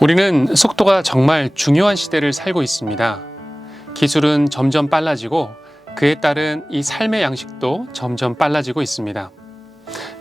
우리는 속도가 정말 중요한 시대를 살고 있습니다. 기술은 점점 빨라지고 그에 따른 이 삶의 양식도 점점 빨라지고 있습니다.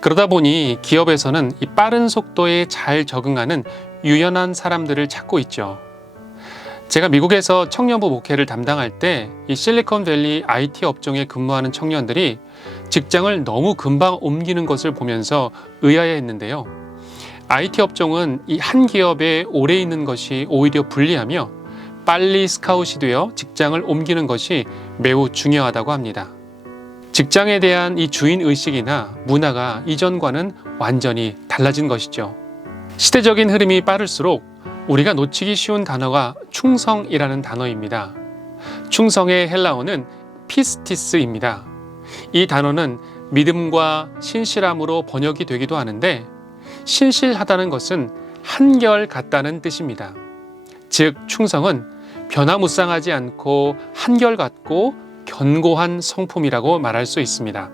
그러다 보니 기업에서는 이 빠른 속도에 잘 적응하는 유연한 사람들을 찾고 있죠. 제가 미국에서 청년부 목회를 담당할 때 이 실리콘밸리 IT 업종에 근무하는 청년들이 직장을 너무 금방 옮기는 것을 보면서 의아해했는데요. IT 업종은 이 한 기업에 오래 있는 것이 오히려 불리하며 빨리 스카웃이 되어 직장을 옮기는 것이 매우 중요하다고 합니다. 직장에 대한 이 주인의식이나 문화가 이전과는 완전히 달라진 것이죠. 시대적인 흐름이 빠를수록 우리가 놓치기 쉬운 단어가 충성이라는 단어입니다. 충성의 헬라어는 피스티스입니다. 이 단어는 믿음과 신실함으로 번역이 되기도 하는데 신실하다는 것은 한결 같다는 뜻입니다. 즉 충성은 변화무쌍하지 않고 한결같고 견고한 성품이라고 말할 수 있습니다.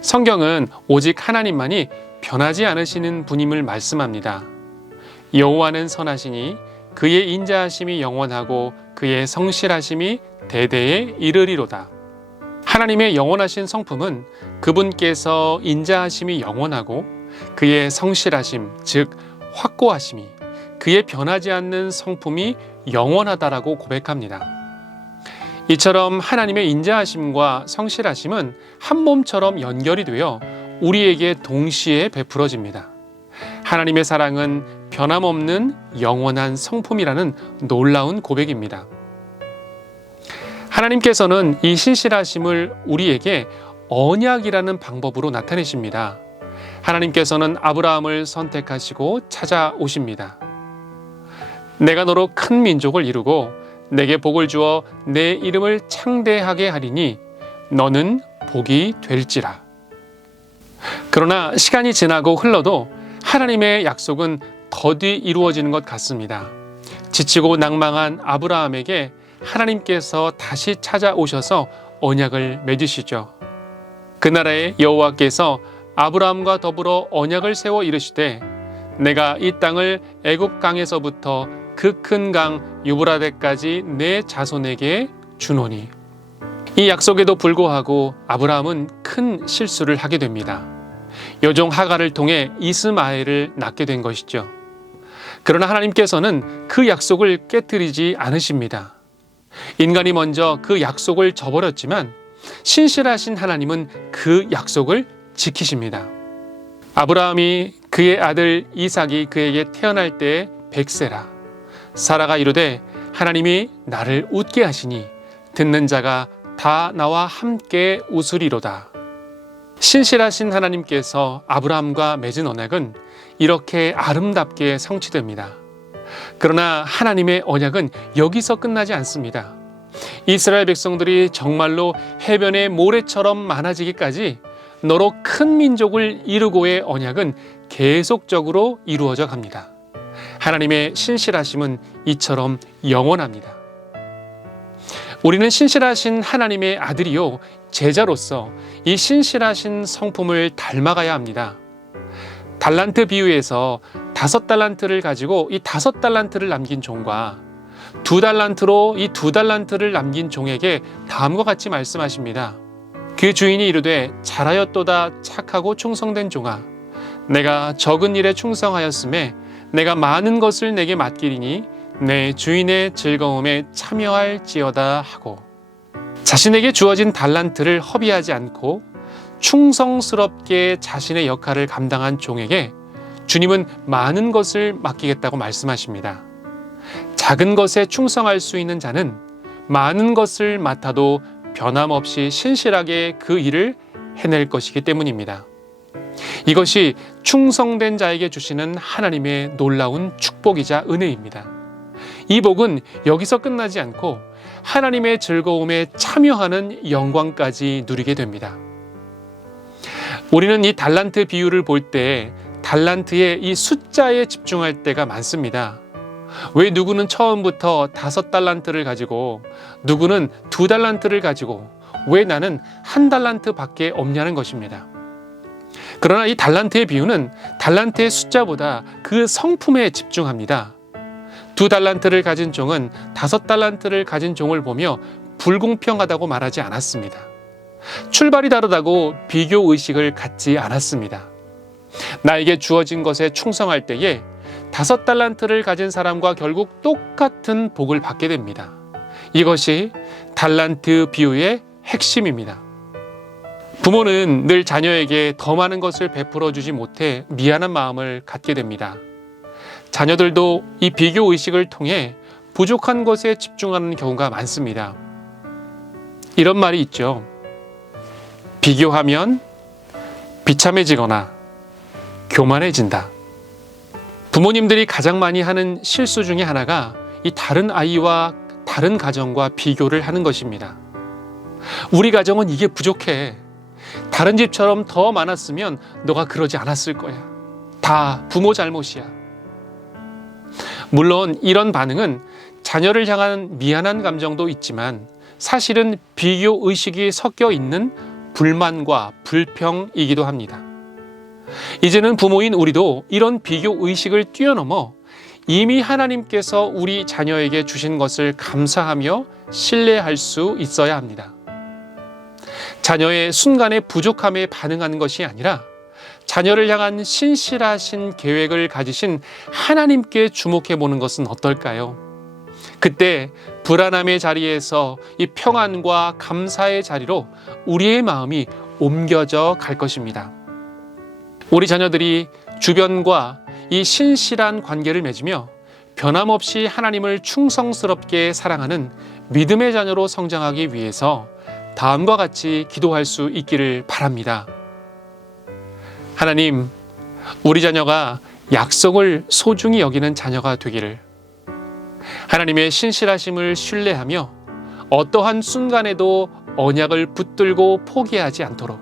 성경은 오직 하나님만이 변하지 않으시는 분임을 말씀합니다. 여호와는 선하시니 그의 인자하심이 영원하고 그의 성실하심이 대대에 이르리로다. 하나님의 영원하신 성품은 그분께서 인자하심이 영원하고 그의 성실하심, 즉 확고하심이, 그의 변하지 않는 성품이 영원하다라고 고백합니다. 이처럼 하나님의 인자하심과 성실하심은 한 몸처럼 연결이 되어 우리에게 동시에 베풀어집니다. 하나님의 사랑은 변함없는 영원한 성품이라는 놀라운 고백입니다. 하나님께서는 이 신실하심을 우리에게 언약이라는 방법으로 나타내십니다. 하나님께서는 아브라함을 선택하시고 찾아오십니다. 내가 너로 큰 민족을 이루고 내게 복을 주어 내 이름을 창대하게 하리니 너는 복이 될지라. 그러나 시간이 지나고 흘러도 하나님의 약속은 더디 이루어지는 것 같습니다. 지치고 낭망한 아브라함에게 하나님께서 다시 찾아오셔서 언약을 맺으시죠. 그날에 여호와께서 아브라함과 더불어 언약을 세워 이르시되 내가 이 땅을 애굽 강에서부터 그 큰 강 유브라데까지 내 자손에게 주노니. 이 약속에도 불구하고 아브라함은 큰 실수를 하게 됩니다. 여종 하갈을 통해 이스마엘을 낳게 된 것이죠. 그러나 하나님께서는 그 약속을 깨뜨리지 않으십니다. 인간이 먼저 그 약속을 저버렸지만 신실하신 하나님은 그 약속을 지키십니다. 아브라함이 그의 아들 이삭이 그에게 태어날 때 100세라. 사라가 이르되 하나님이 나를 웃게 하시니 듣는 자가 다 나와 함께 웃으리로다. 신실하신 하나님께서 아브라함과 맺은 언약은 이렇게 아름답게 성취됩니다. 그러나 하나님의 언약은 여기서 끝나지 않습니다. 이스라엘 백성들이 정말로 해변의 모래처럼 많아지기까지 너로 큰 민족을 이루고의 언약은 계속적으로 이루어져 갑니다. 하나님의 신실하심은 이처럼 영원합니다. 우리는 신실하신 하나님의 아들이요 제자로서 이 신실하신 성품을 닮아가야 합니다. 달란트 비유에서 5달란트를 가지고 이 5달란트를 남긴 종과 2달란트로 이 2달란트를 남긴 종에게 다음과 같이 말씀하십니다. 그 주인이 이르되 잘하였도다 착하고 충성된 종아, 내가 적은 일에 충성하였음에 내가 많은 것을 내게 맡기리니 내 주인의 즐거움에 참여할지어다 하고, 자신에게 주어진 달란트를 허비하지 않고 충성스럽게 자신의 역할을 감당한 종에게 주님은 많은 것을 맡기겠다고 말씀하십니다. 작은 것에 충성할 수 있는 자는 많은 것을 맡아도 변함없이 신실하게 그 일을 해낼 것이기 때문입니다. 이것이 충성된 자에게 주시는 하나님의 놀라운 축복이자 은혜입니다. 이 복은 여기서 끝나지 않고 하나님의 즐거움에 참여하는 영광까지 누리게 됩니다. 우리는 이 달란트 비유를 볼 때 달란트의 이 숫자에 집중할 때가 많습니다. 왜 누구는 처음부터 5달란트를 가지고 누구는 2달란트를 가지고 왜 나는 1달란트밖에 없냐는 것입니다. 그러나 이 달란트의 비유는 달란트의 숫자보다 그 성품에 집중합니다. 2달란트를 가진 종은 5달란트를 가진 종을 보며 불공평하다고 말하지 않았습니다. 출발이 다르다고 비교 의식을 갖지 않았습니다. 나에게 주어진 것에 충성할 때에 5달란트를 가진 사람과 결국 똑같은 복을 받게 됩니다. 이것이 달란트 비유의 핵심입니다. 부모는 늘 자녀에게 더 많은 것을 베풀어 주지 못해 미안한 마음을 갖게 됩니다. 자녀들도 이 비교 의식을 통해 부족한 것에 집중하는 경우가 많습니다. 이런 말이 있죠. 비교하면 비참해지거나 교만해진다. 부모님들이 가장 많이 하는 실수 중에 하나가 이 다른 아이와 다른 가정과 비교를 하는 것입니다. 우리 가정은 이게 부족해. 다른 집처럼 더 많았으면 너가 그러지 않았을 거야. 다 부모 잘못이야. 물론 이런 반응은 자녀를 향한 미안한 감정도 있지만 사실은 비교 의식이 섞여 있는 불만과 불평이기도 합니다. 이제는 부모인 우리도 이런 비교 의식을 뛰어넘어 이미 하나님께서 우리 자녀에게 주신 것을 감사하며 신뢰할 수 있어야 합니다. 자녀의 순간의 부족함에 반응하는 것이 아니라 자녀를 향한 신실하신 계획을 가지신 하나님께 주목해 보는 것은 어떨까요? 그때 불안함의 자리에서 이 평안과 감사의 자리로 우리의 마음이 옮겨져 갈 것입니다. 우리 자녀들이 주변과 이 신실한 관계를 맺으며 변함없이 하나님을 충성스럽게 사랑하는 믿음의 자녀로 성장하기 위해서 다음과 같이 기도할 수 있기를 바랍니다. 하나님, 우리 자녀가 약속을 소중히 여기는 자녀가 되기를, 하나님의 신실하심을 신뢰하며 어떠한 순간에도 언약을 붙들고 포기하지 않도록,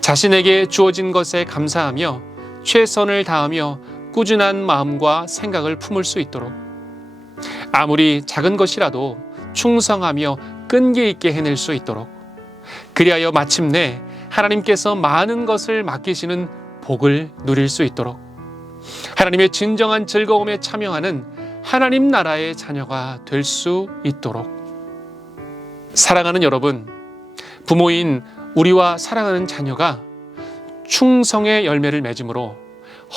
자신에게 주어진 것에 감사하며 최선을 다하며 꾸준한 마음과 생각을 품을 수 있도록, 아무리 작은 것이라도 충성하며 끈기 있게 해낼 수 있도록, 그리하여 마침내 하나님께서 많은 것을 맡기시는 복을 누릴 수 있도록, 하나님의 진정한 즐거움에 참여하는 하나님 나라의 자녀가 될 수 있도록. 사랑하는 여러분, 부모인 우리와 사랑하는 자녀가 충성의 열매를 맺음으로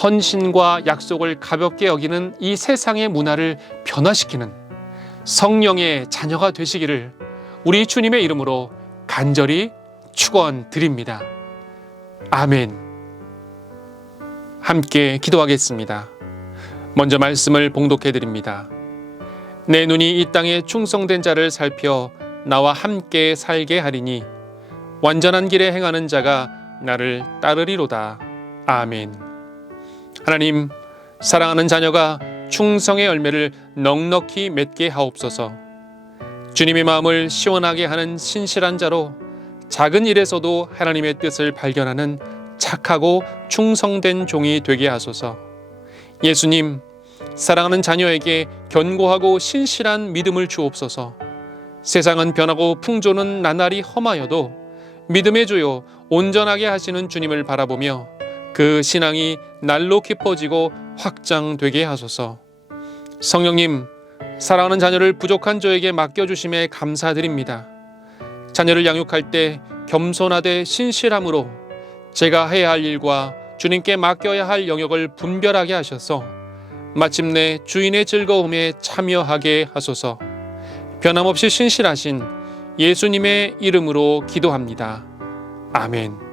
헌신과 약속을 가볍게 여기는 이 세상의 문화를 변화시키는 성령의 자녀가 되시기를 우리 주님의 이름으로 간절히 축원드립니다. 아멘. 함께 기도하겠습니다. 먼저 말씀을 봉독해 드립니다. 내 눈이 이 땅에 충성된 자를 살펴 나와 함께 살게 하리니 완전한 길에 행하는 자가 나를 따르리로다. 아멘. 하나님, 사랑하는 자녀가 충성의 열매를 넉넉히 맺게 하옵소서. 주님의 마음을 시원하게 하는 신실한 자로 작은 일에서도 하나님의 뜻을 발견하는 착하고 충성된 종이 되게 하소서. 예수님, 사랑하는 자녀에게 견고하고 신실한 믿음을 주옵소서. 세상은 변하고 풍조는 나날이 험하여도 믿음의 주요 온전하게 하시는 주님을 바라보며 그 신앙이 날로 깊어지고 확장되게 하소서. 성령님, 사랑하는 자녀를 부족한 저에게 맡겨주심에 감사드립니다. 자녀를 양육할 때 겸손하되 신실함으로 제가 해야 할 일과 주님께 맡겨야 할 영역을 분별하게 하셔서 마침내 주인의 즐거움에 참여하게 하소서. 변함없이 신실하신 예수님의 이름으로 기도합니다. 아멘.